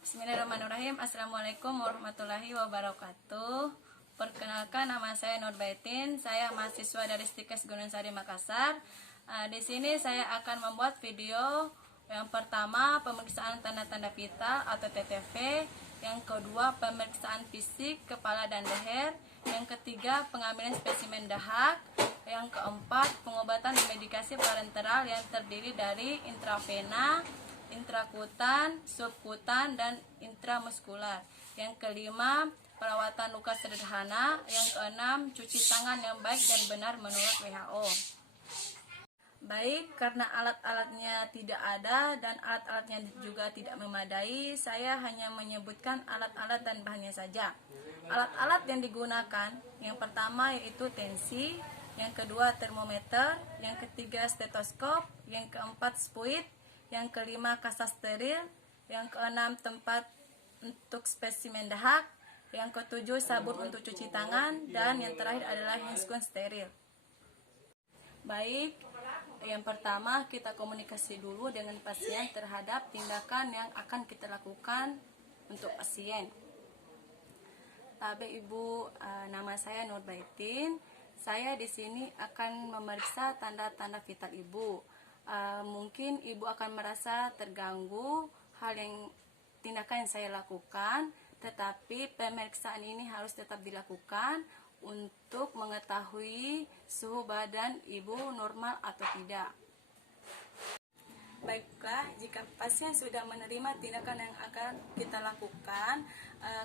Bismillahirrahmanirrahim. Assalamualaikum warahmatullahi wabarakatuh. Perkenalkan, nama saya Nur Baitin. Saya mahasiswa dari Stikes Gunung Sari Makassar. Di sini saya akan membuat video yang pertama pemeriksaan tanda-tanda vital atau TTV, yang kedua pemeriksaan fisik kepala dan leher, yang ketiga pengambilan spesimen dahak, yang keempat pengobatan medikasi parenteral yang terdiri dari intravena, intrakutan, subkutan, dan intramuskular. Yang kelima, perawatan luka sederhana. Yang keenam, cuci tangan yang baik dan benar menurut WHO. Baik, karena alat-alatnya tidak ada dan alat-alatnya juga tidak memadai, saya hanya menyebutkan alat-alat dan bahannya saja. Alat-alat yang digunakan, yang pertama yaitu tensi, yang kedua termometer, yang ketiga stetoskop, yang keempat spuit, yang kelima kasa steril, yang keenam tempat untuk spesimen dahak, yang ketujuh sabun untuk cuci tangan, dan yang terakhir adalah handscoon steril. Baik, yang pertama kita komunikasi dulu dengan pasien terhadap tindakan yang akan kita lakukan untuk pasien. Ibu, nama saya Nur Baitin. Saya di sini akan memeriksa tanda-tanda vital Ibu. Mungkin Ibu akan merasa terganggu tindakan yang saya lakukan, tetapi pemeriksaan ini harus tetap dilakukan untuk mengetahui suhu badan Ibu normal atau tidak. Baiklah, jika pasien sudah menerima tindakan yang akan kita lakukan,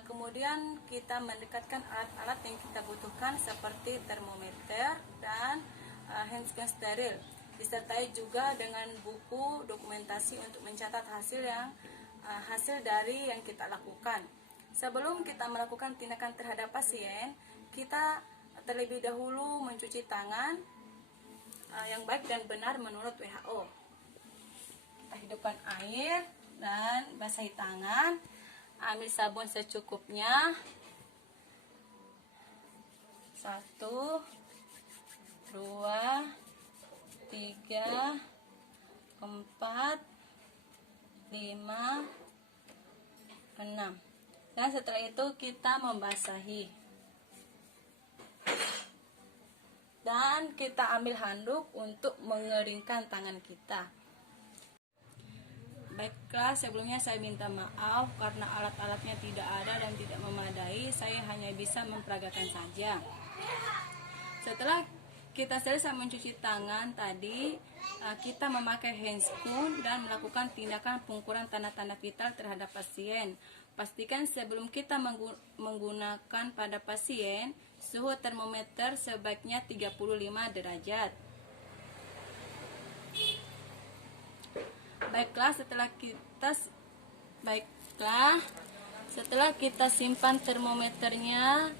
kemudian kita mendekatkan alat-alat yang kita butuhkan seperti termometer dan handscoon steril, disertai juga dengan buku dokumentasi untuk mencatat hasil dari yang kita lakukan. Sebelum kita melakukan tindakan terhadap pasien, kita terlebih dahulu mencuci tangan yang baik dan benar menurut WHO. Kita hidupkan air dan basahi tangan. Ambil sabun secukupnya. 1, 2, 3, 4, 5, 6. Dan setelah itu kita membasahi. Dan kita ambil handuk untuk mengeringkan tangan kita. Baiklah, sebelumnya saya minta maaf karena alat-alatnya tidak ada dan tidak memadai. Saya hanya bisa memperagakan saja. Setelah kita selesai mencuci tangan tadi, kita memakai handscoon dan melakukan tindakan pengukuran tanda-tanda vital terhadap pasien. Pastikan sebelum kita menggunakan pada pasien, suhu termometer sebaiknya 35 derajat. Setelah kita simpan termometernya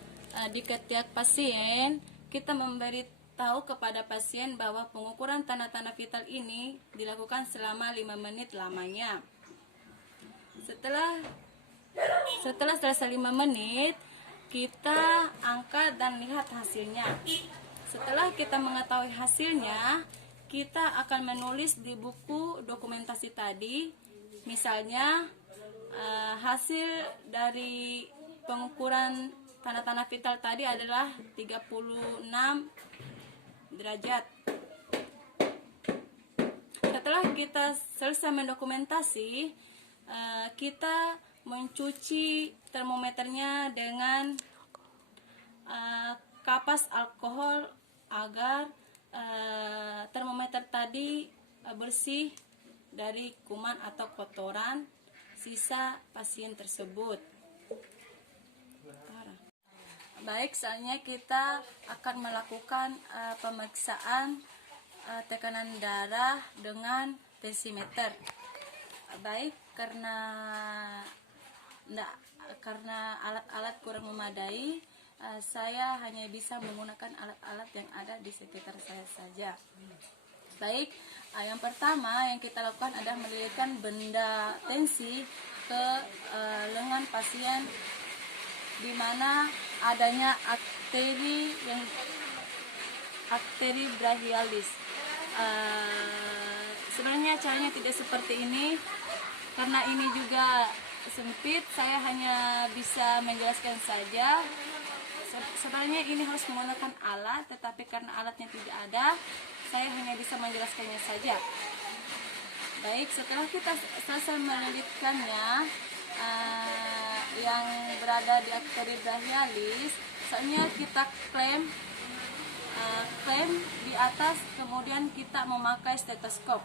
di ketiak pasien, kita memberitahu kepada pasien bahwa pengukuran tanda-tanda vital ini dilakukan selama 5 menit lamanya. Setelah selesai 5 menit, kita angkat dan lihat hasilnya. Setelah kita mengetahui hasilnya, kita akan menulis di buku dokumentasi tadi. Misalnya, hasil dari pengukuran tanda-tanda vital tadi adalah 36 derajat. Setelah kita selesai mendokumentasi, kita mencuci termometernya dengan kapas alkohol agar termometer tadi bersih dari kuman atau kotoran sisa pasien tersebut. Baik, saatnya kita akan melakukan pemeriksaan tekanan darah dengan tensimeter. Baik, karena alat-alat kurang memadai, saya hanya bisa menggunakan alat-alat yang ada di sekitar saya saja. Baik, yang pertama yang kita lakukan adalah melilitkan benda tensi ke lengan pasien di mana adanya arteri brachialis. Sebenarnya caranya tidak seperti ini, karena ini juga sempit, saya hanya bisa menjelaskan saja. Sebenarnya ini harus menggunakan alat, tetapi karena alatnya tidak ada, saya hanya bisa menjelaskannya saja. Baik, setelah kita selesai menelitikannya, yang berada di akteri brachialis, soalnya kita klaim di atas, kemudian kita memakai stetoskop.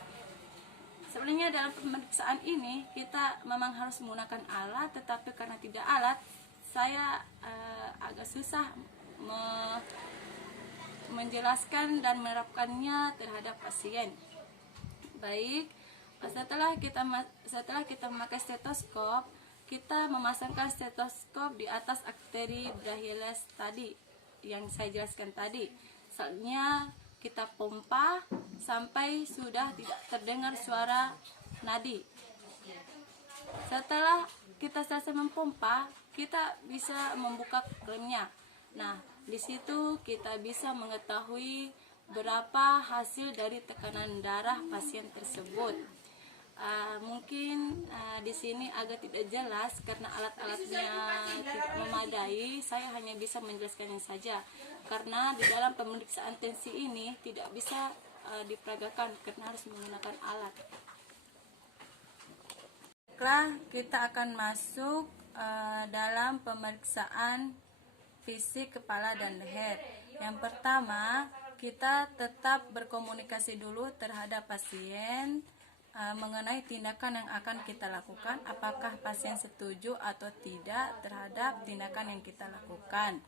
Sebenarnya dalam pemeriksaan ini kita memang harus menggunakan alat, tetapi karena tidak alat, saya agak susah menjelaskan dan menerapkannya terhadap pasien. Baik, setelah kita memakai stetoskop, kita memasangkan stetoskop di atas akteri brachialis tadi yang saya jelaskan tadi. Soalnya kita pompa sampai sudah tidak terdengar suara nadi. Setelah kita selesai mempompa, kita bisa membuka klemnya. Nah, di situ kita bisa mengetahui berapa hasil dari tekanan darah pasien tersebut. Mungkin di sini agak tidak jelas karena alat-alatnya tidak memadai. Saya hanya bisa menjelaskannya saja karena di dalam pemeriksaan tensi ini tidak bisa diperagakan karena harus menggunakan alat. Setelah kita akan masuk dalam pemeriksaan fisik kepala dan leher. Yang pertama, kita tetap berkomunikasi dulu terhadap pasien mengenai tindakan yang akan kita lakukan, apakah pasien setuju atau tidak terhadap tindakan yang kita lakukan.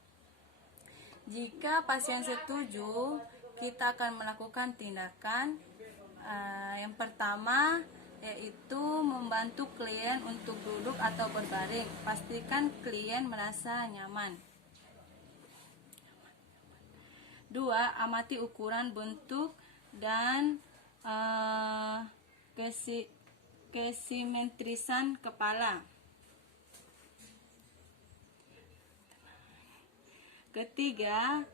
Jika pasien setuju, kita akan melakukan tindakan yang pertama, yaitu membantu klien untuk duduk atau berbaring. Pastikan klien merasa nyaman. 2. Amati ukuran, bentuk, dan kesimetrisan kepala. Ketiga,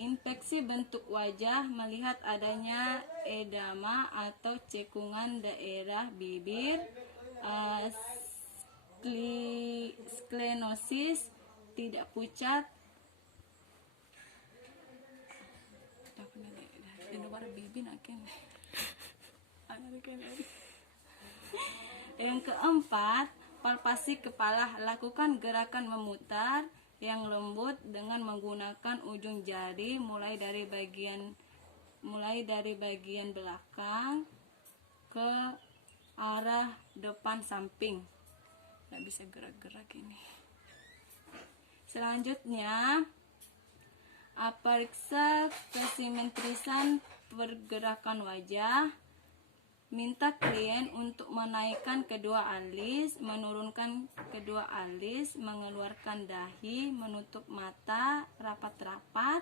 inspeksi bentuk wajah, melihat adanya edema atau cekungan daerah bibir, sklenosis, tidak pucat, Yang keempat, palpasi kepala. Lakukan gerakan memutar yang lembut dengan menggunakan ujung jari mulai dari bagian belakang ke arah depan samping. Nggak bisa gerak-gerak ini. Selanjutnya, periksa kesimetrisan pergerakan wajah. Minta klien untuk menaikkan kedua alis, menurunkan kedua alis, mengeluarkan dahi, menutup mata rapat-rapat,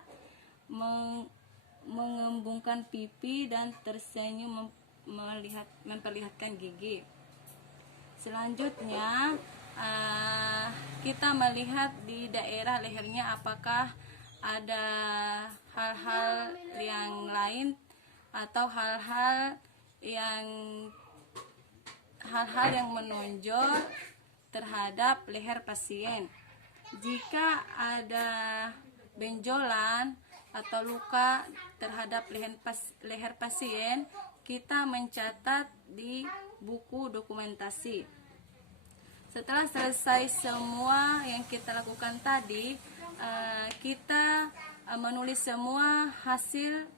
mengembungkan pipi, dan tersenyum memperlihatkan gigi. Selanjutnya, kita melihat di daerah lehernya apakah ada hal-hal yang lain atau hal-hal yang menonjol terhadap leher pasien. Jika ada benjolan atau luka terhadap leher pasien, kita mencatat di buku dokumentasi. Setelah selesai semua yang kita lakukan tadi, kita menulis semua hasil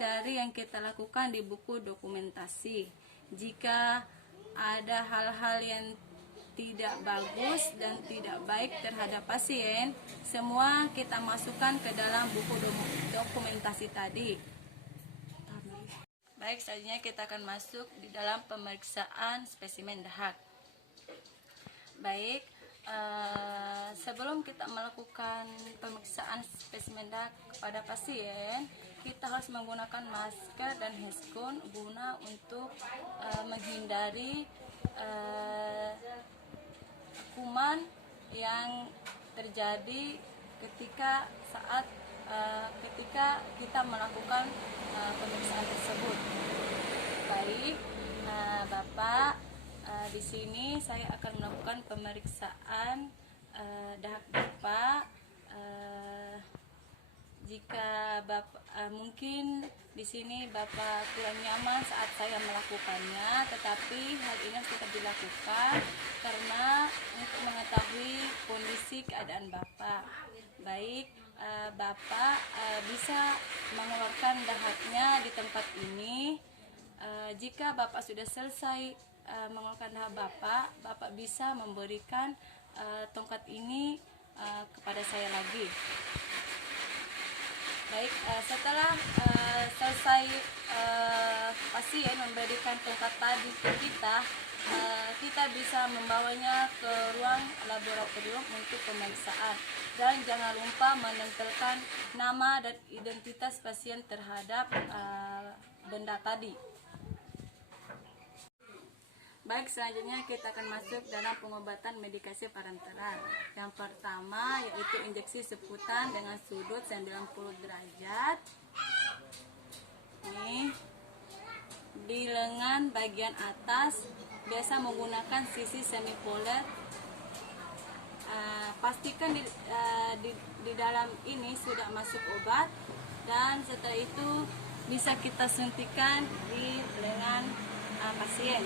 dari yang kita lakukan di buku dokumentasi. Jika ada hal-hal yang tidak bagus dan tidak baik terhadap pasien, semua kita masukkan ke dalam buku dokumentasi tadi. Baik, selanjutnya kita akan masuk di dalam pemeriksaan spesimen dahak. Baik, sebelum kita melakukan pemeriksaan spesimen dahak kepada pasien, kita harus menggunakan masker dan hazgown guna untuk menghindari kuman yang terjadi ketika kita melakukan pemeriksaan tersebut. Baik, Bapak di sini saya akan melakukan pemeriksaan dahak Bapak. Jika Bapak mungkin di sini Bapak kurang nyaman saat saya melakukannya, tetapi hal ini tetap dilakukan karena untuk mengetahui kondisi keadaan Bapak. Baik, Bapak bisa mengeluarkan dahaknya di tempat ini. Jika Bapak sudah selesai mengeluarkan dahak Bapak bisa memberikan tongkat ini kepada saya lagi. Baik, setelah selesai pasien memberikan tongkat tadi ke kita, kita bisa membawanya ke ruang laboratorium untuk pemeriksaan. Dan jangan lupa menempelkan nama dan identitas pasien terhadap benda tadi. Baik, selanjutnya kita akan masuk dalam pengobatan medikasi parenteral. Yang pertama yaitu injeksi seputan dengan sudut 90 derajat. Nih, di lengan bagian atas, biasa menggunakan sisi semipolar. Pastikan di dalam ini sudah masuk obat, dan setelah itu bisa kita suntikan di lengan pasien.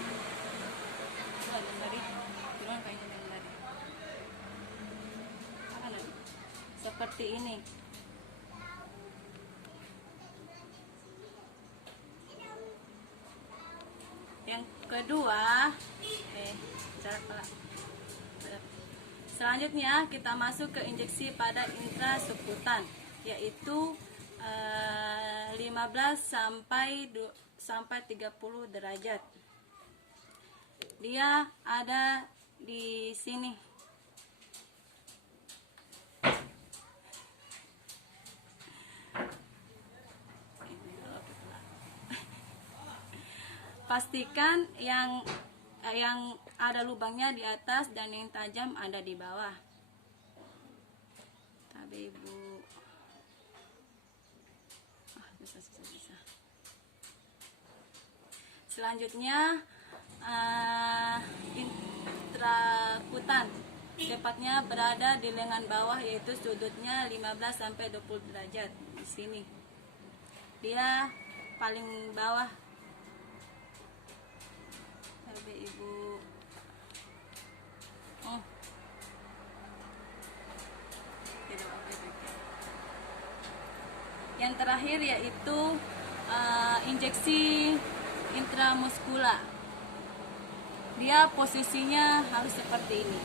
Seperti ini. Yang kedua, selanjutnya kita masuk ke injeksi pada intraseputan, yaitu 15 sampai 30 derajat. Dia ada di sini. Pastikan yang ada lubangnya di atas dan yang tajam ada di bawah. Tapi Ibu, bisa. Selanjutnya intrakutan, tepatnya berada di lengan bawah, yaitu sudutnya 15 sampai 20 derajat di sini. Dia paling bawah. Ibu, yang terakhir yaitu injeksi intramuskular. Dia posisinya harus seperti ini.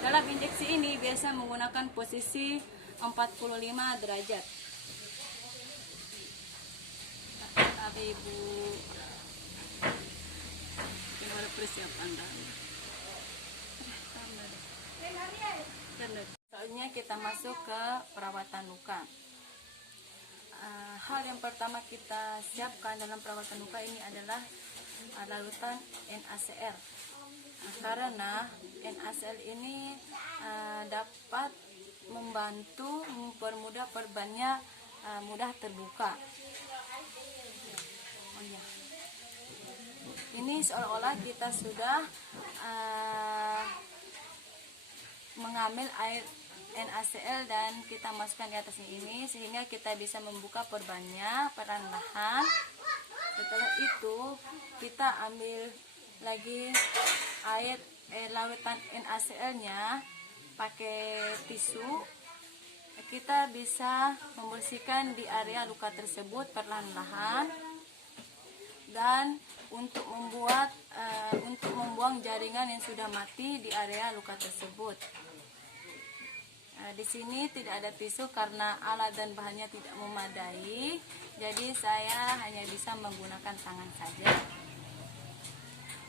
Dalam injeksi ini biasa menggunakan posisi 45 derajat. Tapi Ibu, gimana persiapan Selanjutnya kita masuk ke perawatan luka. Hal yang pertama kita siapkan dalam perawatan luka ini adalah larutan NaCl. Karena NaCl ini dapat membantu mempermudah perbannya mudah terbuka. Ini seolah-olah kita sudah mengambil air NaCl dan kita masukkan di atasnya ini, sehingga kita bisa membuka perbannya perlahan-lahan. Setelah itu kita ambil lagi air larutan NaCl-nya pakai tisu. Kita bisa membersihkan di area luka tersebut perlahan-lahan, dan untuk membuang jaringan yang sudah mati di area luka tersebut. Di sini tidak ada tisu karena alat dan bahannya tidak memadai, jadi saya hanya bisa menggunakan tangan saja.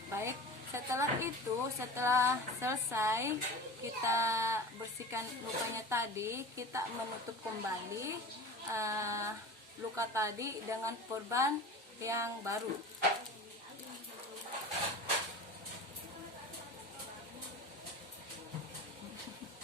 Baik, setelah selesai kita bersihkan lukanya tadi, kita menutup kembali luka tadi dengan perban yang baru.